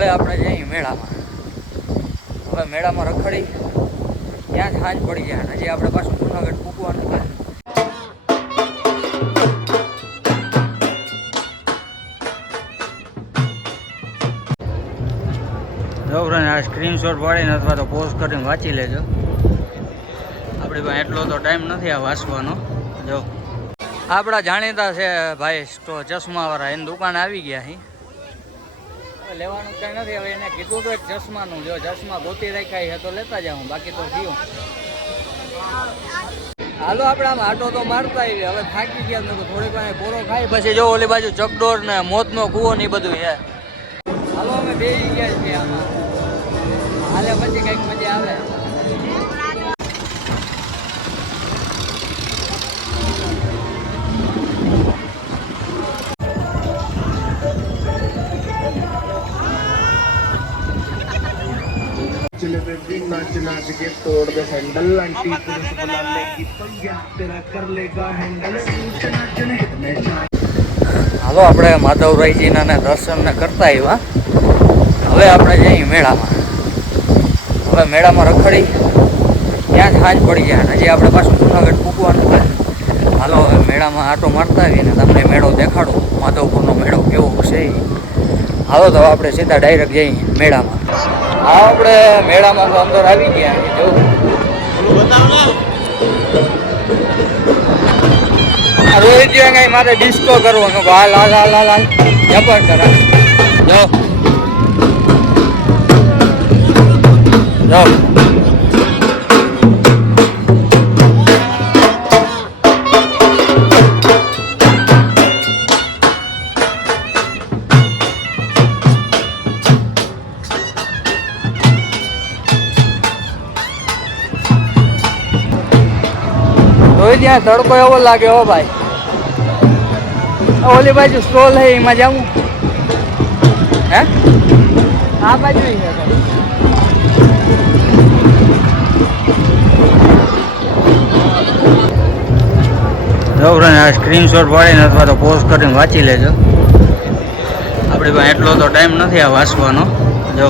હવે આપણે જઈએ મેળામાં. હવે મેળામાં રખડી ત્યાં જ સાંજ પડી જાય. હજી આપણે પાછું જૂનાગઢ પૂકવાનું છે. આ સ્ક્રીનશોટ પાડીને અથવા તો પોઝ કરીને વાંચી લેજો. આપણી પાસે એટલો તો ટાઈમ નથી આ વાંચવાનો. જો આપણા જાણીતા છે ભાઈ ચશ્માવાળા, એની દુકાને આવી ગયા અહીં. લેવાનું કંઈ નથી. હવે એને કીધું તો ચશ્માનું, જો ચશ્મા ગોતી રાખ્યા છે તો લેતા જાઉં, બાકી તો થયું. હાલો આપણે આમ આટો તો મારતા આવી. હવે થાકી ગયા તો થોડીક વાર પોરો ખાઈ પછી જો ઓલી બાજુ ચકડોળ ને મોતનો કૂવો ને બધું છે. હાલો અમે બેસી ગયા છીએ આમાં. હાલે પછી કંઈક મજા આવે. नाच नाच के तोड़ दे सैंडल आंटी पुलिस बुला लेगी पंजा तेरा कर लेगा हैंडल હાલો આપણે માધવરાયજીના દર્શનને કરતા આવ્યા. હવે આપણે જઈએ મેળામાં. હવે મેળામાં રખડી ત્યાં જ સાંજ પડી જાય. હજી આપણે પાછું જૂનાગઢ પૂકવાનું છે. હાલો હવે મેળામાં આટો મારતા આવીએ ને તમને મેળો દેખાડું. માધવપુરનો મેળો કેવો છે. હાલો તો આપણે સીધા ડાયરેક્ટ જઈએ મેળામાં. હા આપણે મેળામાં તો અંદર આવી ગયા. જોવું રોહિત કઈ મારે ડિસ્કો કરવાનો. હાલ હાલ હાલ હાલ હાલ જબર કરા. જો જો ત્યાં તડકો એવો લાગે હો ભાઈ. ઓલી બાજુ સ્ટોલ હે એમાં જાઉં. હે આ બાજુ જવરાને આ સ્ક્રીનશોટ પાડીને અથવા તો પોઝ કરીને વાંચી લેજો. આપણી પાસે એટલો તો ટાઈમ નથી આ વાંચવાનો. જો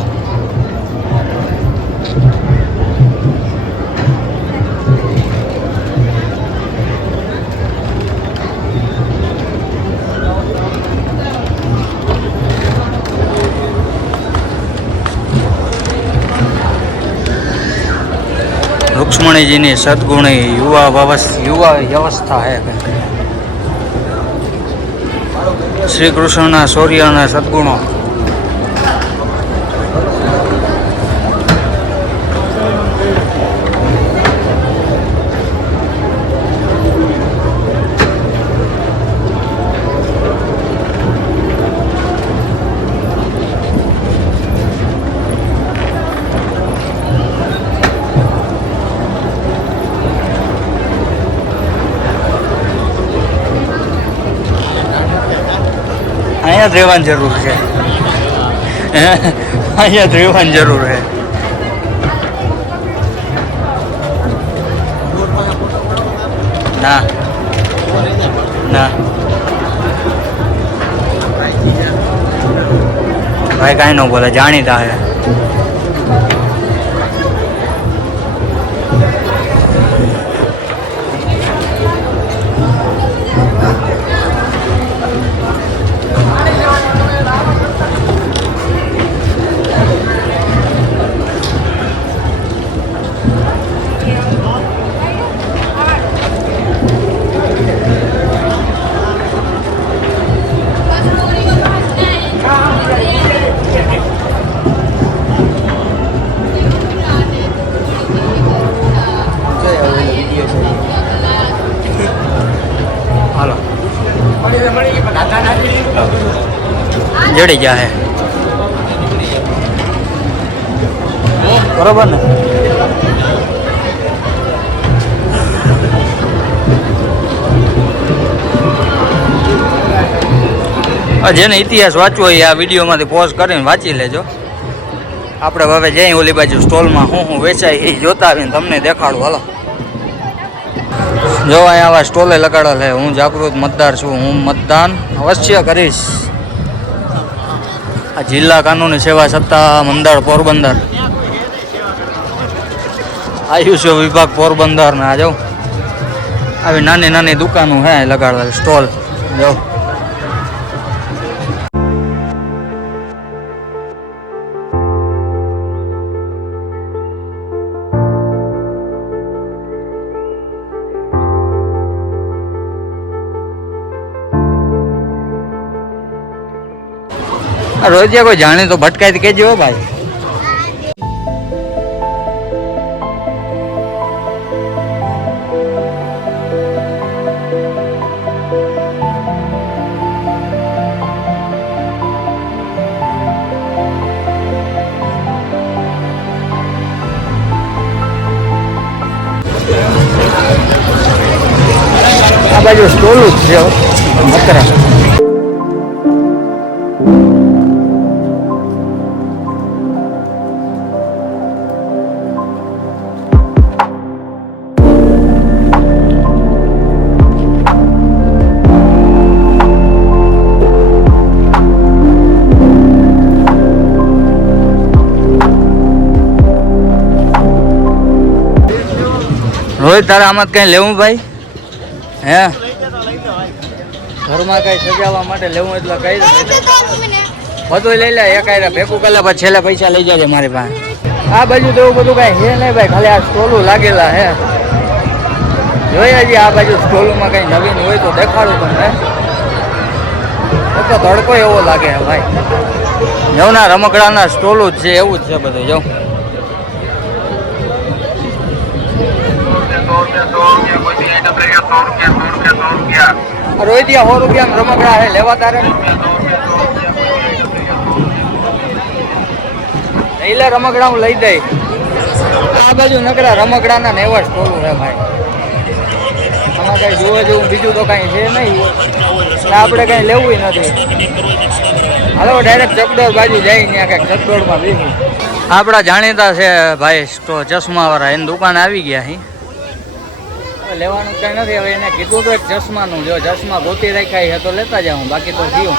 रुक्ष्मणी सद्गुणी युवा व्यवस्था है. श्री कृष्ण शौर्य सद्गुणों. અહીંયા જ રહેવાની જરૂર છે. અહીંયા જ રહેવાની જરૂર છે. ના ના ભાઈ કાંઈ ન બોલે, જાણીતા હે. જડેજા હે બરોબર ને. જેને ઇતિહાસ વાંચવો હોય આ વિડીયોમાંથી પોઝ કરીને વાંચી લેજો. આપણે હવે જઈએ ઓલી બાજુ સ્ટોલમાં હું વેચાય એ જોતા આવીને તમને દેખાડું. હાલો જો અહીંયા આવા સ્ટોલે લગાડેલ છે. હું જાગૃત મતદાર છું, હું મતદાન અવશ્ય કરીશ. આ જિલ્લા કાનૂની સેવા સત્તા મંડળ પોરબંદર, આયુષ વિભાગ પોરબંદર ના જાઓ આવી નાની નાની દુકાનો હે લગાડેલ સ્ટોલ જાઓ. રોજિયા કોઈ જાણે તો ભટકાઈ કેજો હો ભાઈ. આ બાજુ સ્ટોલું જ છે મકરા. રોહિત તારે આમાં કઈ લેવું ભાઈ? હે ઘરમાં કઈ સજાવવા માટે લેવું એટલે કઈ બધું લઈ લે એક આયરા ભેગું કરે પછી છેલ્લે પૈસા લઈ જાય મારી પાસે. આ બાજુ તો એવું બધું કઈ હે નહીં ભાઈ, ખાલી આ સ્ટોલું લાગેલા હે. જોઈએ હજી આ બાજુ સ્ટોલુમાં કઈ નવીન હોય તો દેખાડું તમને. તો તડકો એવો લાગે હે ભાઈ. જવના રમકડાના સ્ટોલું જ છે એવું જ છે બધું. જવું રોહિતિયા 100 રૂપિયા રમકડા હે લેવા તારે? લઈ લે રમકડા, હું લઈ દઈ. આ બાજુ નકરા રમકડાના ને એવા સ્ટોલું છે ભાઈ. આમાં કઈ જોવા જેવું બીજું તો કઈ છે નહીં, આપણે કઈ લેવું નથી. હાલો ડાયરેક્ટ ચકડોળ બાજુ જાય ત્યાં કઈક ચકડોળમાં બેસી. આપણા જાણીતા છે ભાઈ ચશ્મા વાળા, એની દુકાન આવી ગયા અહીં. લેવાનું કઈ નથી, હવે એને કીધું તો એક ચશ્માનું, જો ચશ્મા ગોતી રાખ્યા છે તો લેતા જાઉં, બાકી તો થયું.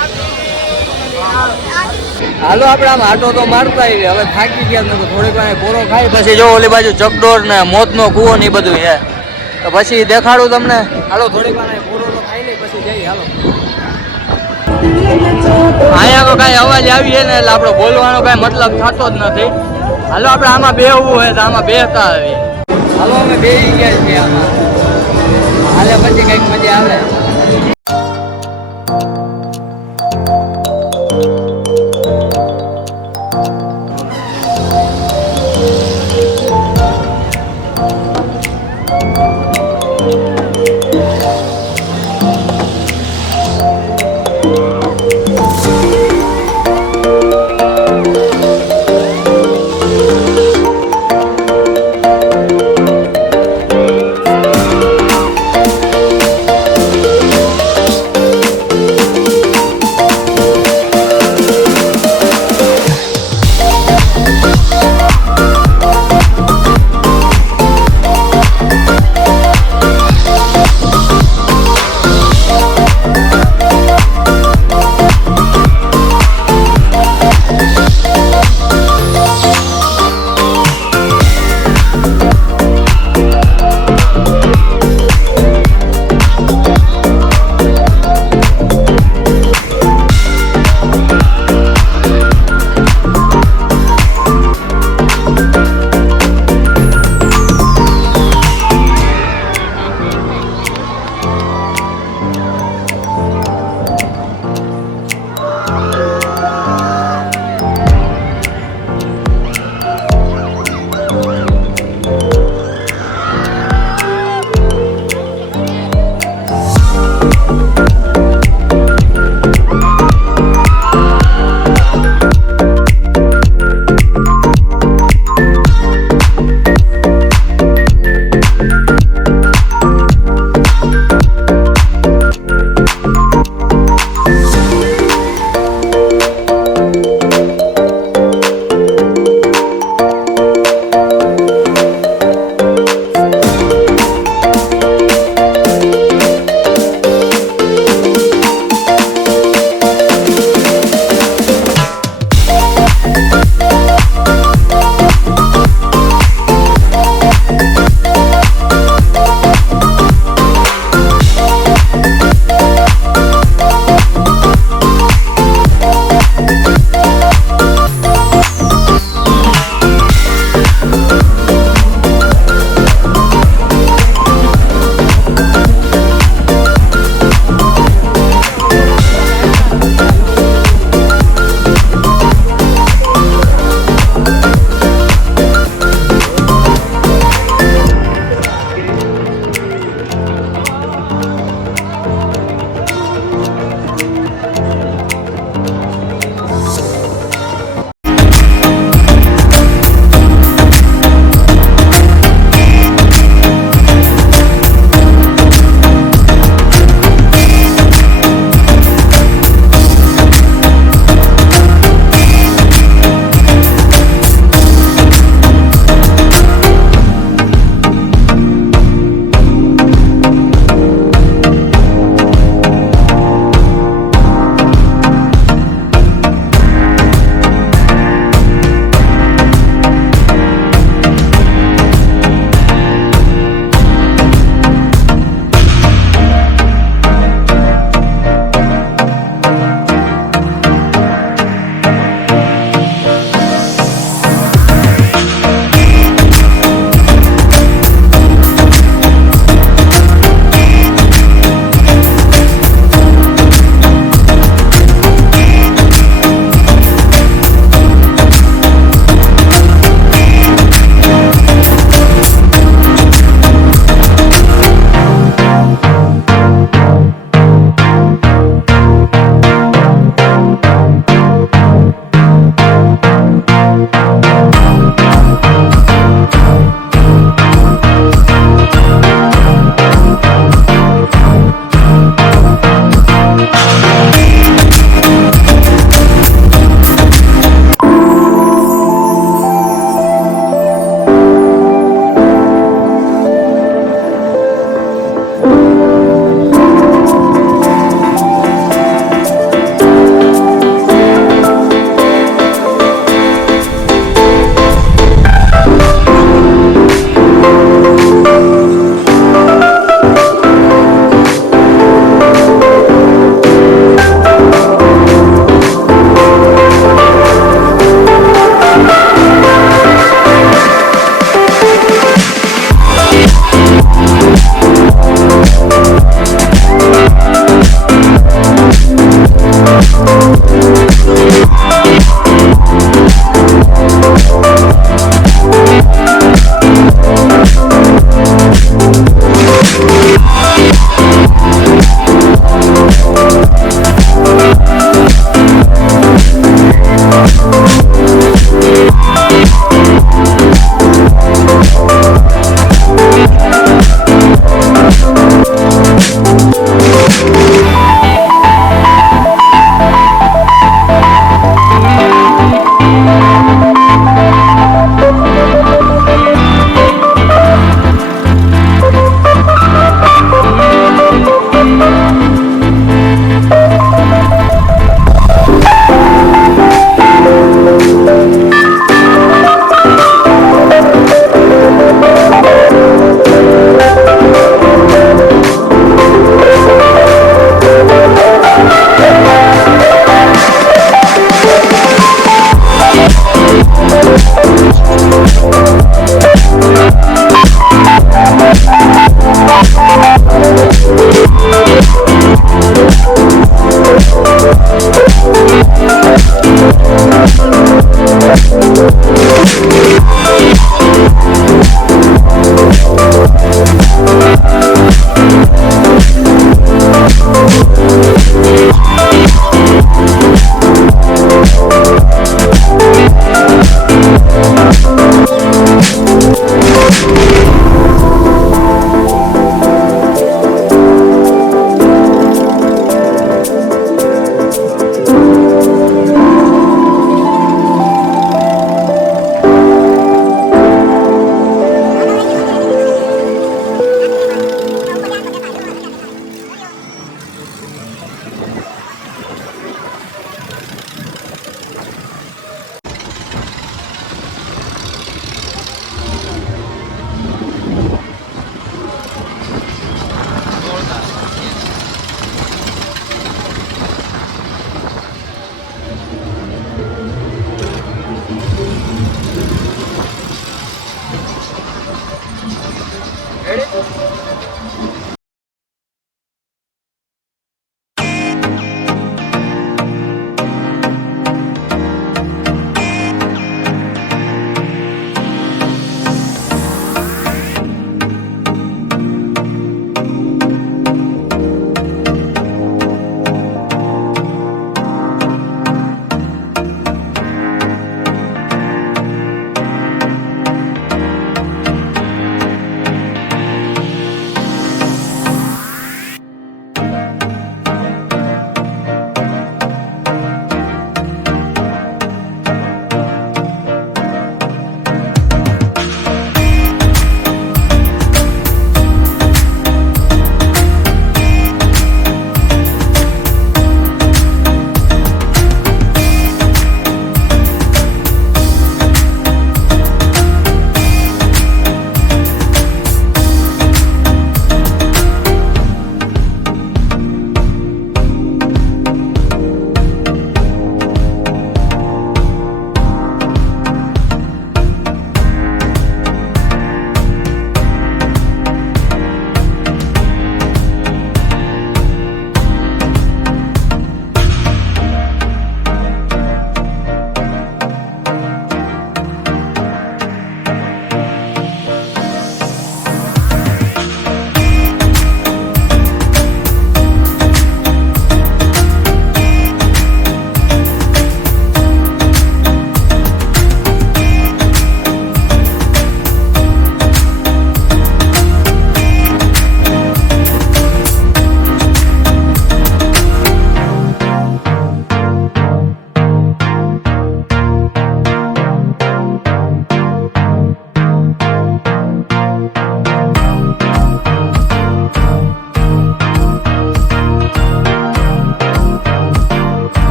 હાલો આપણે આમ આટો તો મારતા આવી, હવે થાકી ગયા ને થોડીક વાર પૂરો ખાઈ પછી જો ઓલી બાજુ ચકડોળ ને મોતનો કૂવો ને બધું છે તો પછી દેખાડું તમને. હાલો થોડીક વાર પૂરો તો ખાઈ લઈ પછી જઈ. હાલો અહીંયા તો કાંઈ અવાજ આવીએ ને એટલે આપણે બોલવાનો કાંઈ મતલબ થતો જ નથી. હાલો આપણે આમાં બેહવું હોય તો આમાં બેહતા આવીએ. હાલો અમે બેસી ગયા છીએ આમાં, હાલે પછી કંઈક મજા આવે.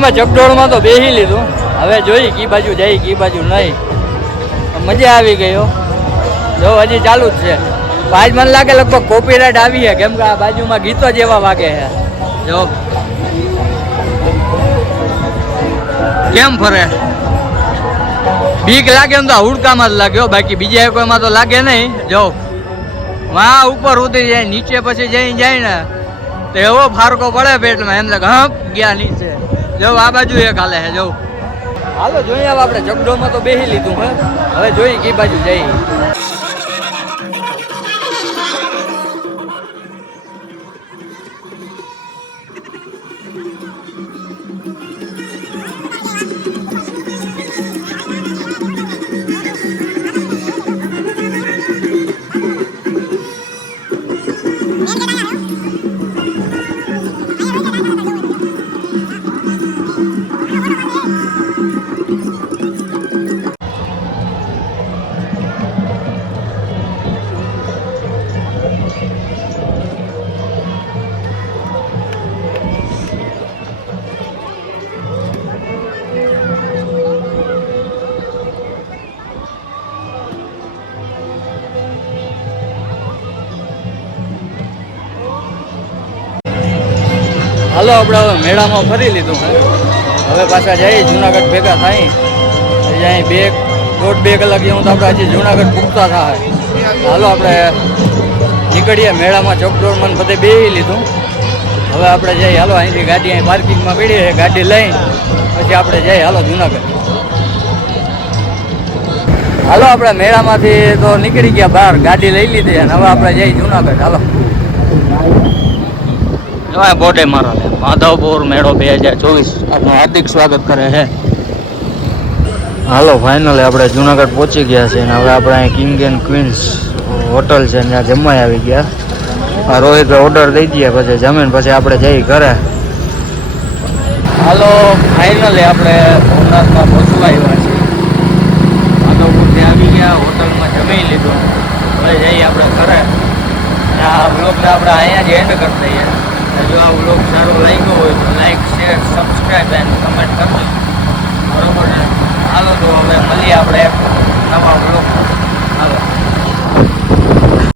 અમે ચકડોળમાં તો બેસી લીધું. હવે જોઈ કી બાજુ જઈ કી બાજુ નહીં. મજા આવી ગઈ હો. જો હજી ચાલુ જ છે. આજ મને લાગે લગભગ કોપીરાઇટ આવી છે, કેમ કે આ બાજુમાં ગીતો જેવા વાગે છે. જો કેમ ફરે. બીક લાગે એમ તો હુડકામાં જ લાગ્યો, બાકી બીજા કોઈમાં તો લાગે નહીં. જો વાં ઉપર ઉતરી જાય, નીચે પછી જઈ જાય ને તો એવો ફારકો પડે પેટમાં, એમ લાગે હપ ગયા નીચે. જો આ બાજુ એક હાલે છે. જો હાલો જોઈએ. હવે આપણે ચકડોળમાં તો બેસી લીધું હે. હવે જોઈ કઈ બાજુ જઈ. હાલો આપણે હવે મેળામાં ફરી લીધું. હવે પાછા જઈએ જુનાગઢ ભેગા થાય. અહીં 1.5-2 કલાક જેવું તો આપણે હજી જુનાગઢ પૂગતા થાય. હાલો આપણે નીકળીએ. મેળામાં ચકડોળમાં બધે બેસી લીધું. હવે આપણે જઈએ. હાલો અહીંથી ગાડી અહીં પાર્કિંગમાં પડી છે, ગાડી લઈને પછી આપણે જઈએ. હાલો જુનાગઢ. હાલો આપણે મેળામાંથી તો નીકળી ગયા બહાર, ગાડી લઈ લીધી અને હવે આપણે જઈએ જુનાગઢ. હાલો બોર્ડે મારો માધવપુર મેળો 2024 આપનું હાર્દિક સ્વાગત કરે છે. હાલો ફાઇનલી આપણે જુનાગઢ પહોંચી ગયા છે અને હવે આપણે અહીં કિંગ એન્ડ ક્વીન્સ હોટલ છે ત્યાં જમવાઈ આવી ગયા. રોહિતભાઈ ઓર્ડર દઈ દઈએ, પછી જમીન પછી આપણે જઈ ઘરે. હાલો ફાઇનલી આપણે સોમનાથમાં પહોંચવા આવ્યા છીએ. માધવપુરથી આવી ગયા, હોટલમાં જમી લીધું. હવે જઈએ આપણે ઘરે. આ બ્લોગને આપણે અહીંયા જ એન્ડ કરી દઈએ. જો આ બ્લોગ સારો લાગ્યો હોય તો like, share, subscribe and comment કરજો. બરોબર ને? હાલો તો હવે મળીએ આપણે